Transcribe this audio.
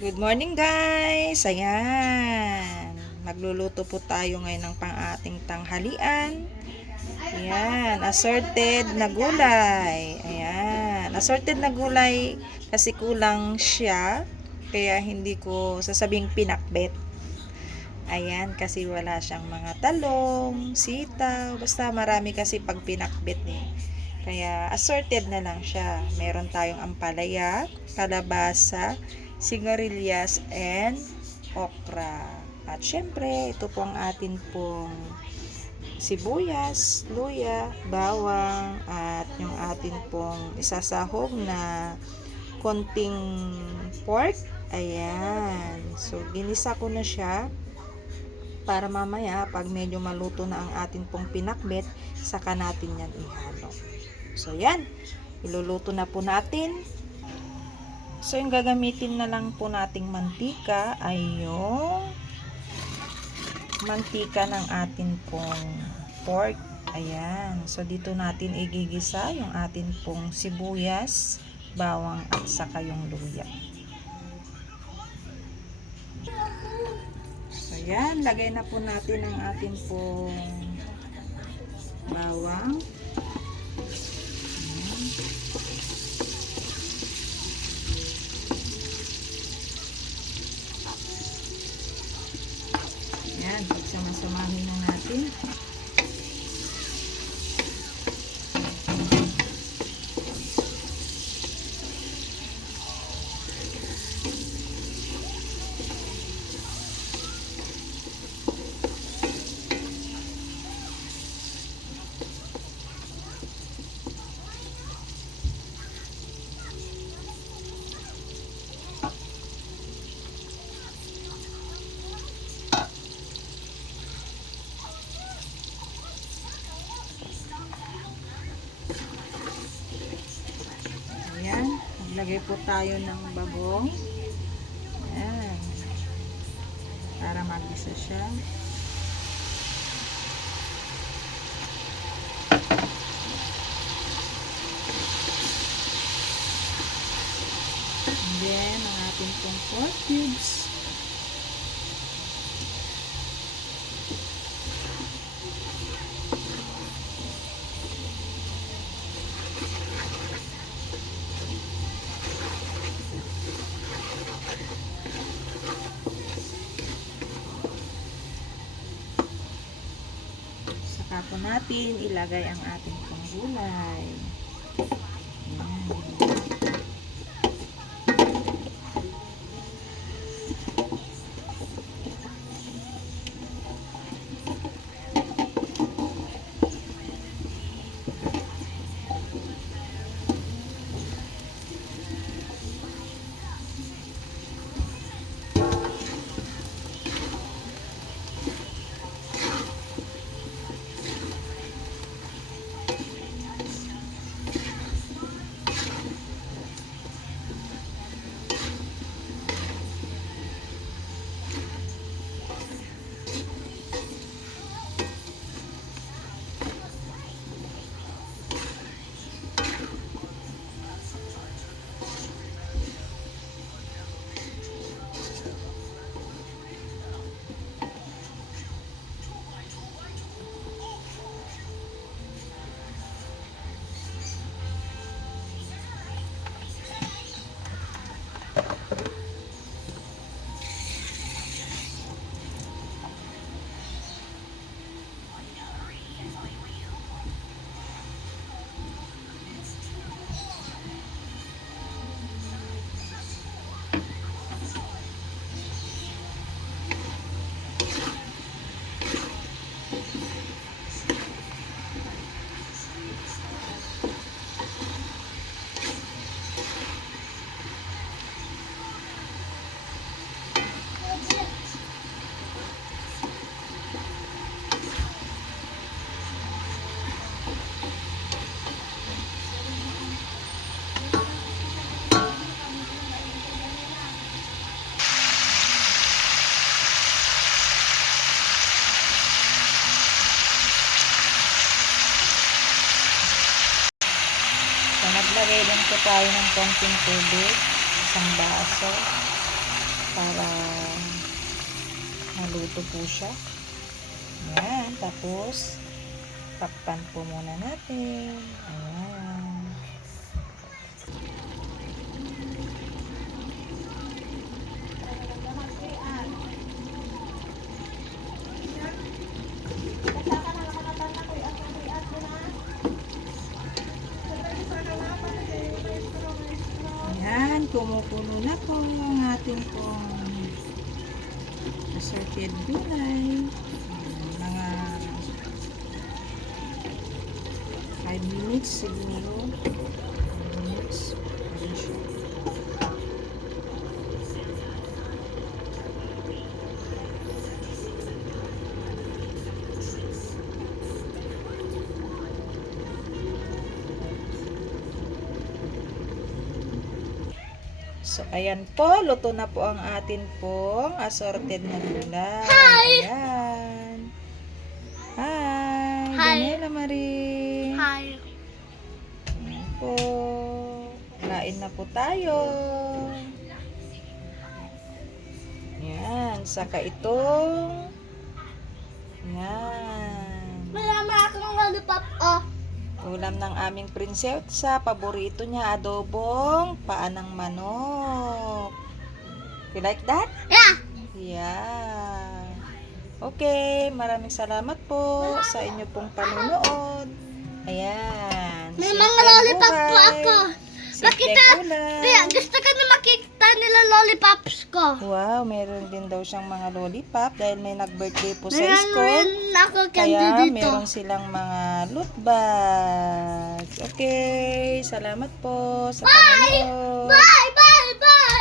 Good morning guys! Ayan. Magluluto po tayo ngayon ng pang-ating tanghalian. Ayan. Assorted na gulay. Ayan. Assorted na gulay kasi kulang siya. Kaya hindi ko sasabing pinakbet. Ayan. Kasi wala siyang mga talong, sitaw. Basta marami kasi pag pinakbet eh. Kaya assorted na lang siya. Meron tayong ampalaya, kalabasa, sigarilyas, and okra. At syempre, ito po ang atin pong sibuyas, luya, bawang, at yung atin pong isasahog na konting pork. Ayan. So, ginisa ko na siya para mamaya, pag medyo maluto na ang atin pong pinakbet, saka natin yan ihalo. So, yan. Iluluto na po natin. So, yung gagamitin na lang po nating mantika ay yung mantika ng atin pong pork. Ayan. So, dito natin igigisa yung atin pong sibuyas, bawang, at saka yung luya. So, yan. Lagay na po natin ang atin pong bawang. Yan, pagsama-samahin na natin. Ayan, maglagay po tayo ng bagong. Ayan, para magisa siya. And then, ang ating pong pork cubes. Saka po natin ilagay ang ating pong gulay. Ayan. So, naglagay din po tayo ng konting tubig, isang baso. para maluto po siya. Ayan, tapos takpan po muna natin. Ayan. Ayan, kumukulo na po ang ating pong assorted gulay. Mga 5 minutes siguro. 5 minutes. Ayan siya. So, ayan po. Luto na po ang atin pong assorted na gulay. Ayan. Hi! Daniela Marie! Hi. Ayan po. Kain na po tayo. Ayan. Saka itong ayan. Marami akong lollipop, oh. Ulam ng aming prinsesa. Paborito niya, adobong paa ng manok. You like that? Yeah. Yeah. Okay, maraming salamat po sa inyo pong panunood. Ayan. May Simpleng mga lollipop po buhay. ako. Simpleng Makita, ulam. kaya gusto ko na makita nila lollipops ko. Wow, meron din daw siyang mga lollipop dahil may nag-birthday po sa Meron school. rin ako candy Kaya dito. meron silang mga loot bags. Okay, salamat po sa panonood. Bye! Bye!